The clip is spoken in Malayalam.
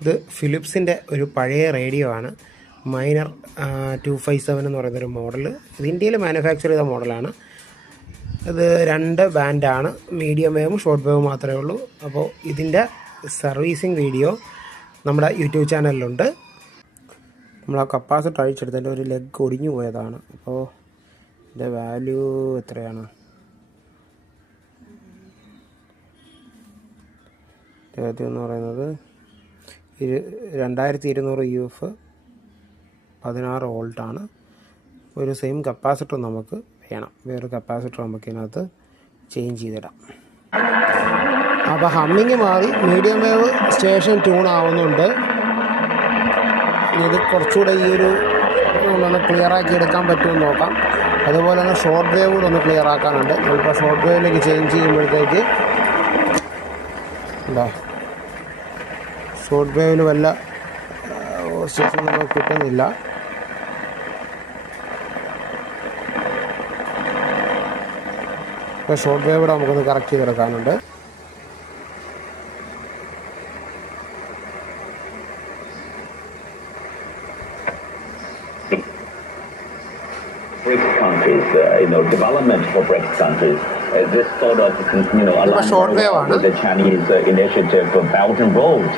ഇത് ഫിലിപ്സിൻ്റെ ഒരു പഴയ റേഡിയോ ആണ്. മൈനർ 257 എന്ന് പറയുന്നൊരു മോഡൽ. ഇത് ഇന്ത്യയിൽ മാനുഫാക്ചർ ചെയ്ത മോഡലാണ്. ഇത് 2 ബാൻഡാണ്. മീഡിയം വേവും ഷോർട്ട് വേവും മാത്രമേ ഉള്ളൂ. അപ്പോൾ ഇതിൻ്റെ സർവീസിങ് വീഡിയോ നമ്മുടെ യൂട്യൂബ് ചാനലിലുണ്ട്. നമ്മൾ ആ കപ്പാസിറ്റർ അഴിച്ചെടുത്തതിൻ്റെ ഒരു ലെഗ് ഒടിഞ്ഞു പോയതാണ്. അപ്പോൾ ഇതിൻ്റെ വാല്യൂ എത്രയാണ്? എന്ന് പറയുന്നത് 2200 UF 16 വോൾട്ടാണ്. ഒരു സെയിം കപ്പാസിറ്റർ നമുക്ക് വേണം. വേറൊരു കപ്പാസിറ്റർ നമുക്ക് ഇതിനകത്ത് ചേഞ്ച് ചെയ്തിടാം. അപ്പോൾ ഹമ്മിങ് മാറി മീഡിയം വേവ് സ്റ്റേഷൻ ട്യൂൺ ആവുന്നുണ്ട്. ഇത് കുറച്ചുകൂടെ ഈ ഒരു ഒന്ന് ക്ലിയറാക്കി എടുക്കാൻ പറ്റുമെന്ന് നോക്കാം. അതുപോലെ തന്നെ ഷോർട്ട് വേവ് കൂടെ ഒന്ന് ക്ലിയർ ആക്കാനുണ്ട്. നമ്മളിപ്പോൾ ഷോർട്ട് വേവിലേക്ക് ചേഞ്ച് ചെയ്യുമ്പോഴത്തേക്ക് എന്താ ഷോർട്ട് വേവിന് വല്ല സ്റ്റേഷൻ നമുക്ക് കിട്ടുന്നില്ല. ഇപ്പോൾ ഷോർട്ട് വേവ് കൂടെ നമുക്കൊന്ന് correct ചെയ്തെടുക്കാനുണ്ട്. BRICS countries, development for BRICS countries. This sort of, aligns with the Chinese initiative for Belt and Road.